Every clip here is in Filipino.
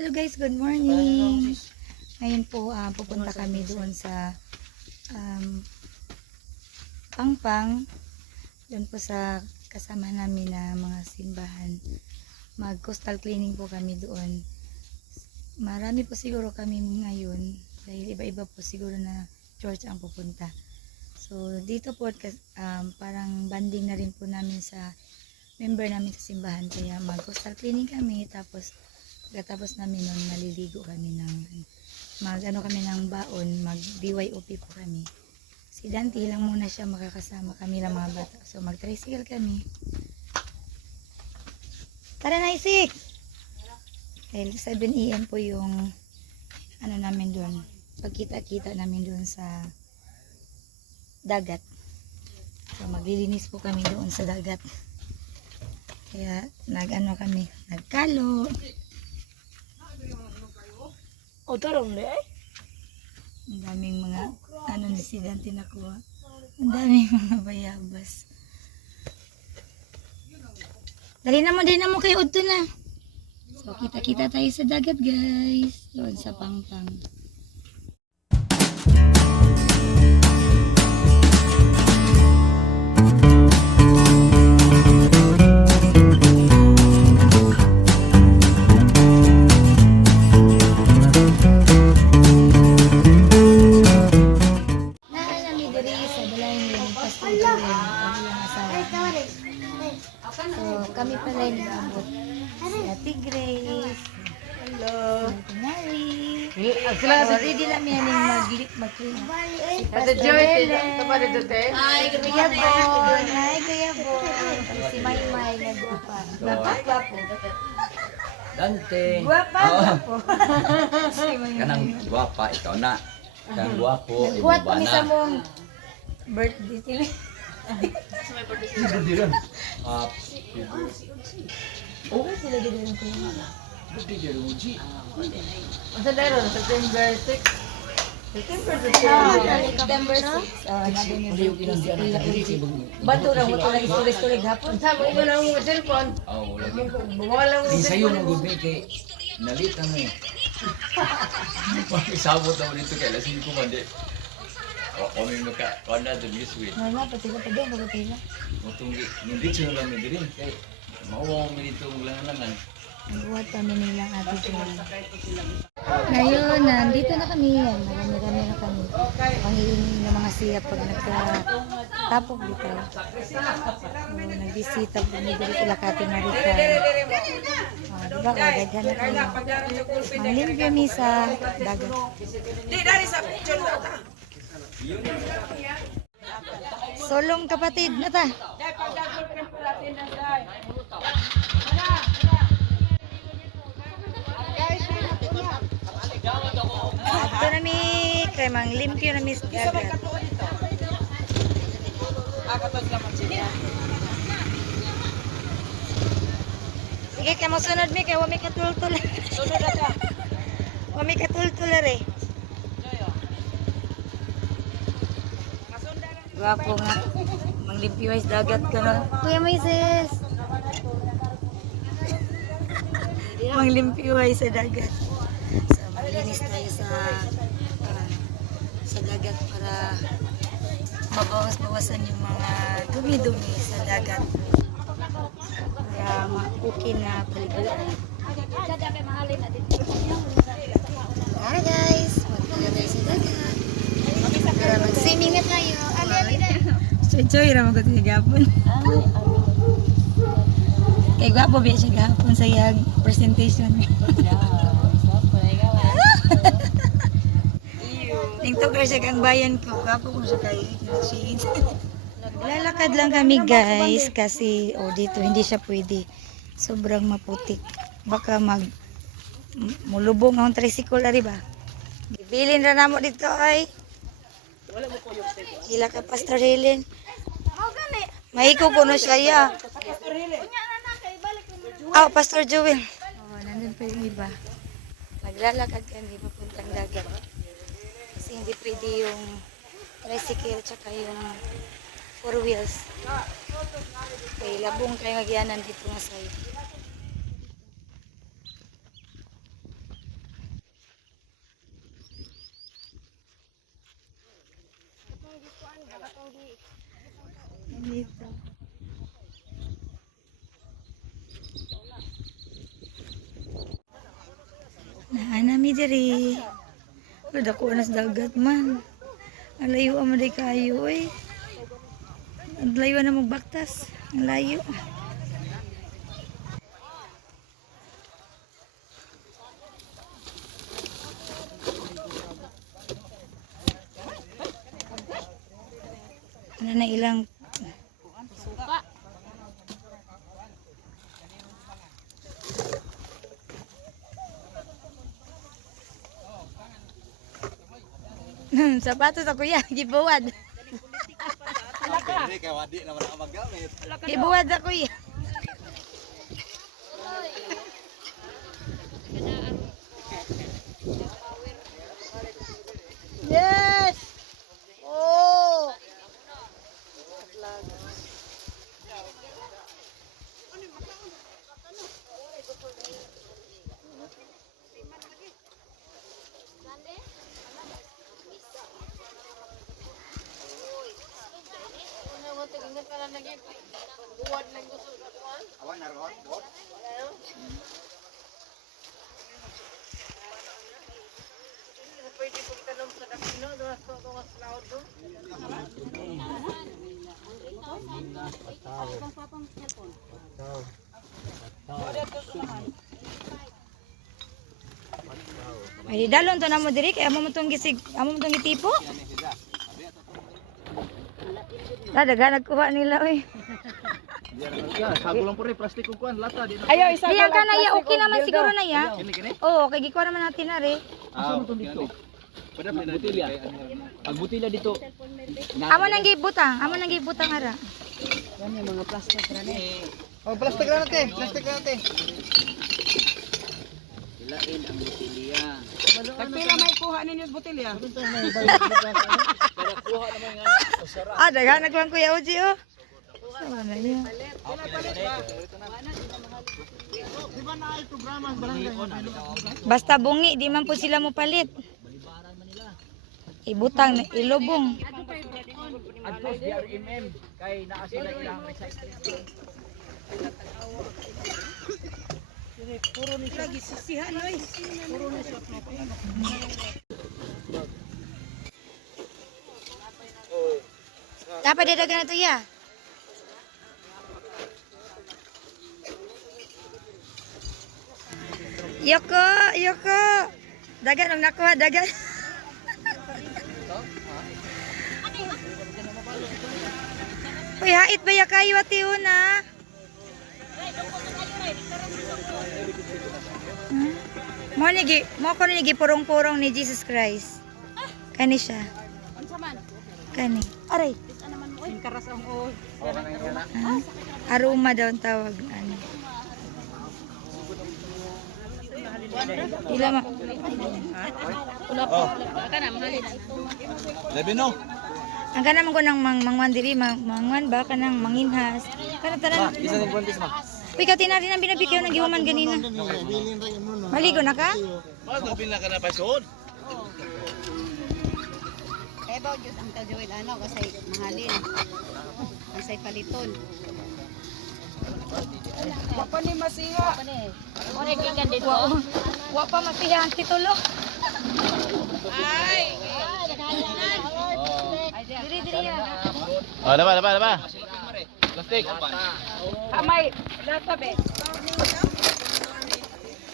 Hello guys, good morning. Ngayon po pupunta kami doon sa Pangpang. Doon po sa kasama namin na mga simbahan. Mag-coastal cleaning po kami doon. Marami po siguro kami ngayon dahil iba-iba po siguro na church ang pupunta. So dito po parang banding na rin po namin sa member namin sa simbahan, kaya mag-coastal cleaning kami, tapos pagkatapos namin nun maliligo kami ng kami ng baon, mag BYOP po kami. Si Dante lang muna siya makakasama kami ng mga bata, so mag tricycle kami. Tara na, Isik! Dahil 7 AM po yung namin doon, pagkita-kita namin doon sa dagat. So maglilinis po kami doon sa dagat. Kaya kami, nagkalo. O tarong na eh. Ang daming mga ni si Dante nakuha. Ang daming mga bayabas. Dali na mo kayo udto na. So kita-kita tayo sa dagat guys. Doon sa Pangpang. So, kami pala yung nag-abot. Si Ate Grace. Hello. Si Mary. Sila So, ready lang yan yung mag-clean. Si Ate Pastor Joy, Helen. ito pa rin dote. Hi, Kuya Bon. Hi, Kuya Bon. Si Maymay nag-upa. Guwapa-guwapo. Dante. Guwapa-guwapo. Kanang guwapa, ikaw na. Kanang guwapo, Nagkuhat iba kami na. sa mong birthday sila. Hindi rin. Oh, sila din ng kuya. Hindi rin, Uji. Masa dahil ron, September 6. September 6. September 6. Nabi niya Hindi yung pinagdiyan ng diri. bato lang mo ito lang story hapon. Sabi mo lang mo cellphone. Oo, lagi. Bumawala mo Di sa'yo nang gubin kay nalitan mo eh. Isabot na mo dito kay lasing ko man di. O kami maka-kanda to this week. Mama, pati ka pa doon, pagkatila. Mutong hindi siya namin diri. Kay mauwaw mo dito lang. Nagbuhat kami nilang ate Joy. Ngayon, nandito na kami. Marami-rami na kami. Pangiinig ng mga siyap pag nagkatapok dito. So, nagbisita po ni Diri Ilacate Marita. Diba, kagaghan na kayo. Manglim kami sa dagat. Di, dari sa picture na ta. Solong kapatid na ta. Dahil pagdagol ka ng palatin na dahil. Ito na mi, kay mang limpyo na mi sa dagat. Sige, kaya mo sunod mi, kaya wami katultul. Sunod na ta. Wami katultul re. Gwapo nga. Mang limpyo ay sa dagat ka no. Kuya Moises. Mang limpyo ay sa dagat. So, maglinis tayo sa dagat para mabawas-bawasan yung mga dumi-dumi sa dagat. Para okay na paliguan. Tara guys, magpunta tayo sa dagat. Para mag-swimming na tayo. Choy ra magod siya gapon. Kay gwapo ba siya gapon sa iyang presentation. Ning tugar siya kang bayan ko, gwapo ko siya kay shade. Lalakad lang kami guys kasi dito hindi siya pwede. Sobrang maputik. Baka mulubong ang tricycle ari ba. Gibilin ra namo dito ay. Hila ka Pastor Helen. Mahiko ko na siya ya. Pastor Joel. Nandun pa yung iba. Naglalakad kami papuntang dagat. Kasi hindi pwede yung tricycle tsaka yung 4 wheels. Kay labong kayo nagyanan dito nga sa'yo. Dito. Nahanami diri. Wala ko na sa dagat man. Ang layo ang maday kayo eh. Ang layo na magbaktas. Ang layo. Ano na ilang sapatos ako ya, gibuwad. Hindi, kaya wadi naman ako maggamit. Gibuwad ako ya. Yes! Oh! Awan, naroon. Bot. Ay dalon to namo diri kay amo mo tong gitipo. Daga nagkuha nila oy. Sago lang po rin, plastic ko kuhan, lata. Ayaw, isa Diyan ka na ya, okay naman siguro na ya. Kini. Oo, kay gikuha naman natin na rin. Asa mo itong dito? Pada butilya. Pag butilya dito. Amo nang gibutang ara. Oh, plastic na natin. Plastic na natin. Ilain ang butilya. Tagpila may kuha ninyo sa botelya. Para kuha naman nga na usara. Ah, daga nagkuhan Kuya Uji oh. Sama na niya. Basta bungi, di man po sila mo palit. Ibutang, ilubong. Adtos DRMM kay naa sila ilang recycling. Dapat dadagan na to ya. Yoko. Dagan nung nakuha, dagan. Uy, hait ba ya kayo ati una? Mo ko nigi purong-purong ni Jesus Christ. Kani siya. Kani. Aray. Karas ang o. Aroma daw ang tawag. Ano. Ila ma. Labi no. Ang kanang ko nang mangwan diri, mangwan ba kanang manginhas. Kana tanan. Isa ng kwantis ma. Uy, katina rin ang binabikyaw ng giwaman ganina. Maligo na ka? Ako pila ka na pa suod. Kaya ba Diyos ang Joel ano kasi mahalin. Kasi paliton. Wapa ni masiha. Wa pa masiya ang titulo. Diri ya. Oh, laba. Plastic. Amay, lata be.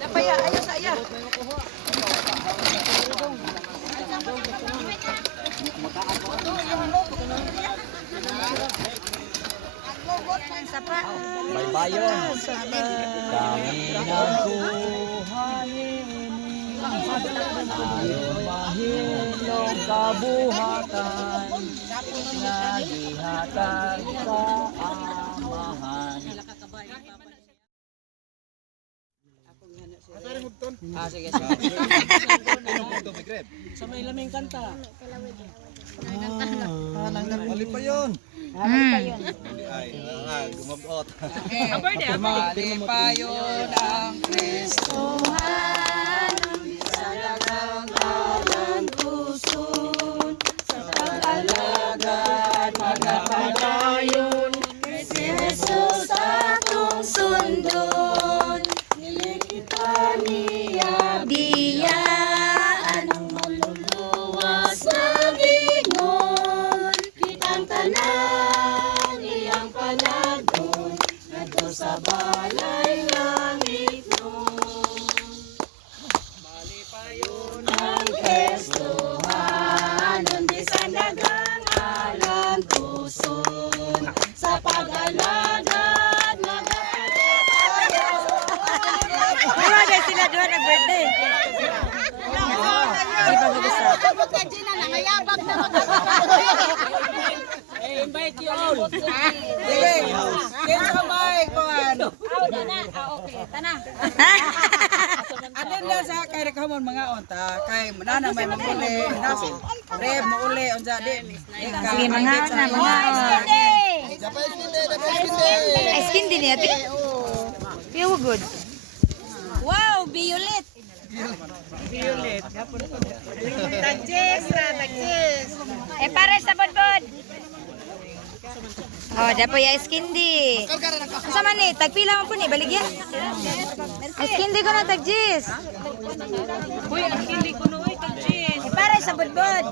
Napaya, ayo sa iya. Sapa. Baybayon. Kami ng Tuhan mahilong kabuhatan nagihatag sa amahan. Sige. Sa may laming kanta. Mali pa yun. Ay, gumabot. Mali pa yun ang Kristo. Salagang talang puso sa pag-alaga Sige. Kinsa may kuan. Adin na sa kay rekomon mga onta kay nana may maguli. Nasi. Pre mauli unsa din. Sige, mga na, mga Ice cream din ate. Pure good. Wow, violet. Tagjes na tagjes. Pare sa bodbod. Oh, dapo ya ice candy. Sama ni, tagpila mo po ni, baligya. Ice candy ko na tagjis. Uy, ang hindi ko no tagjes. Pare sa bodbod.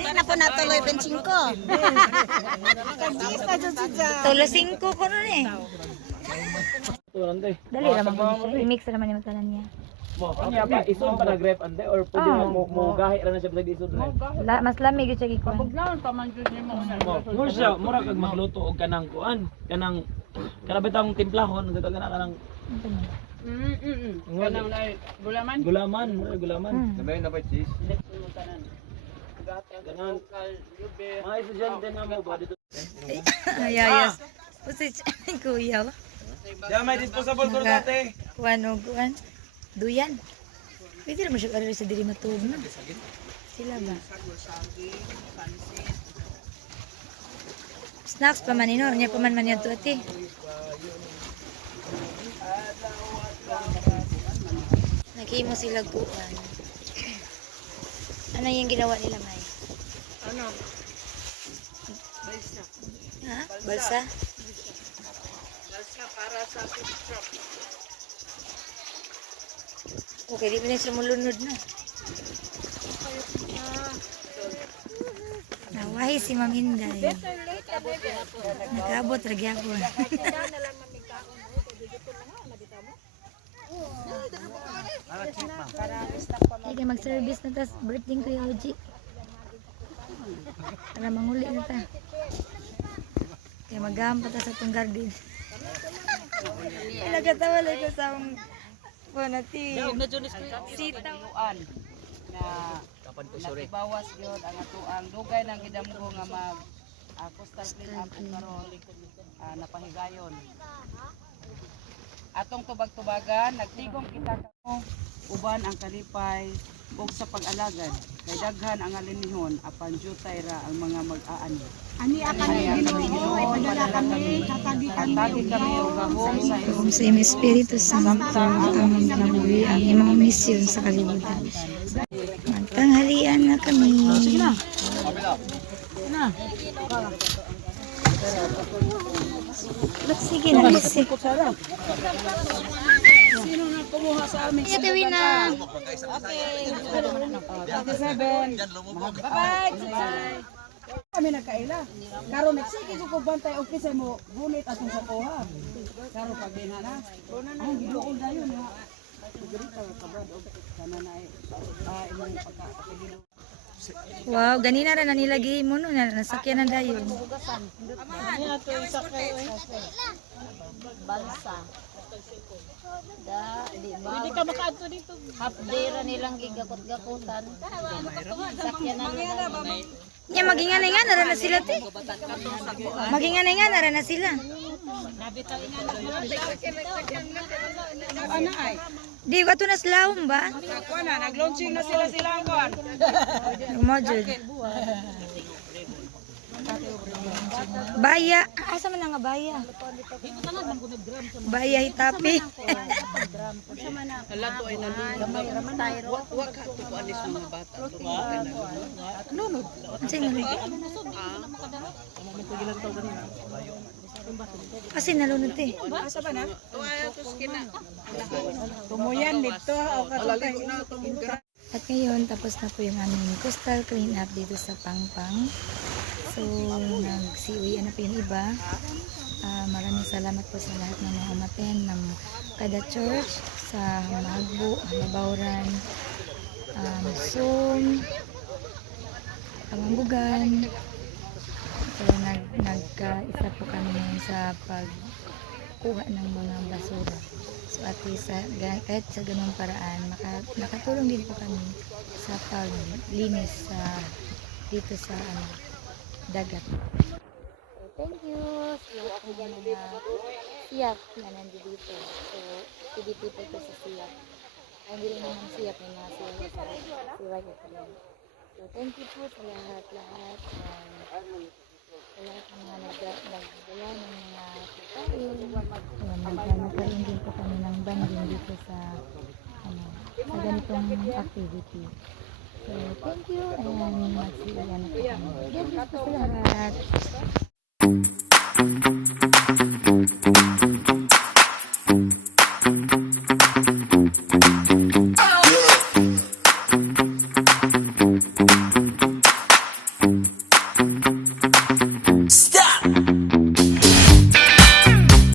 Di na po natuloy benching ko. Tagjes na jud siya. Tulo 5 ko no ni. Tulan day. Dali ra man siya. I-mix ra man yung tanan niya. Mo, ano ba? Isod pa na grep ande or pwede mo gahi ra na siya bisag isod na. Mas lamig yung siya gikuan. Bugnaon pa man jud nimo. Mo siya, mura kag magluto og kanang kuan, kanang bitang timplahon, gato kanang Kanang lay gulaman. gulaman, mura gulaman. Sabay na pa cheese. Ganun. Mga estudyante na mo ba dito? Ayayas. Pusi kuya. Damay disposable ko dati. Kuan o kuan. Duyan. Pwede naman siya karili sa diri matug na. Sila ba? Snacks pa man inor. Nya pa man yan to ate. Nakimo sila kuan. Ano yung ginawa nila, May? Ano? Ha? Balsa? Balsa para sa food truck. Okay, di ba na sila mulunod na? Nawahi si Ma'am Inday. Nagabot, ragyapon. Sige, mag-service na tas birthday ko yung OG. Para manguli na ta. Kaya magampa ta sa itong garden. Nagkatawa lang ko sa akong panati. Sitaw na nakibawas gyud ang atuang dugay ng gidamgo nga mag coastal clean up karon napahigayon. Atong tubag-tubagan nagtigom kita kamo uban ang kalipay ug sa pag-alagad kay daghan ang alinihon apan jutay ra ang mga mag-aani. Ani akan Ginoo ipadala kami atagi kami og gahom sa Kung sa iyong Espiritu Santo, ang nabuhi ang imong misyon sa kalibutan. Magtanghalian na kami. Sige na, sige. Sino na kumuha sa amin? Ito na. Bye-bye. Kami nagkaila. Karon nagsige jud ko bantay og kisay mo gunit atong sa kuha. Karon pag dinha na. Ang giduol dayon ha. Sigurita kabad og kana na imong pagka. Wow, ganina ra na nilagay mo no, nasakyan na dayon. Balsa. Hindi ka makaadto dito. Half day ra nilang gigakot-gakutan. Sakyanan nila. Nya maginganay-nga na sila te. Maginganay-nga na sila. Ana ay. Di ko ato na slawom ba? Kuan na nag-launching na sila ang kuan. Umojud. Baya. Asa man nga baya? Baya hitapi. Lato ay nalunod. Wa ka to ko anis mga bata. Lunod. Sige. Kasi nalunod eh. Asa ba na? Tuwa to skina. Tumuyan dito o katutay. At ngayon, tapos na po yung aming coastal clean up dito sa Pangpang. So, nagsiuwi na po yung iba. Maraming salamat po sa lahat ng mga umaten ng kada church sa Magbo, Mabauran, Sum, Panganggugan. So, nagkaisa po kami sa pagkuha ng mga basura. So, at least, kahit sa ganung paraan, nakatulong din po kami sa paglinis dito sa dagat. thank you sa lahat ng mga siyak na nandito. So, activity po ito sa siyak. Ay, hindi rin naman siyak, may mga siyak sa siyak ito lang. So, thank you po sa lahat-lahat. Sa lahat ng mga nagdala ng mga pagkain. Nagkaroon din po kami ng banding dito sa ganitong activity. So, thank you and magsiilan na po kami. God bless po sa lahat.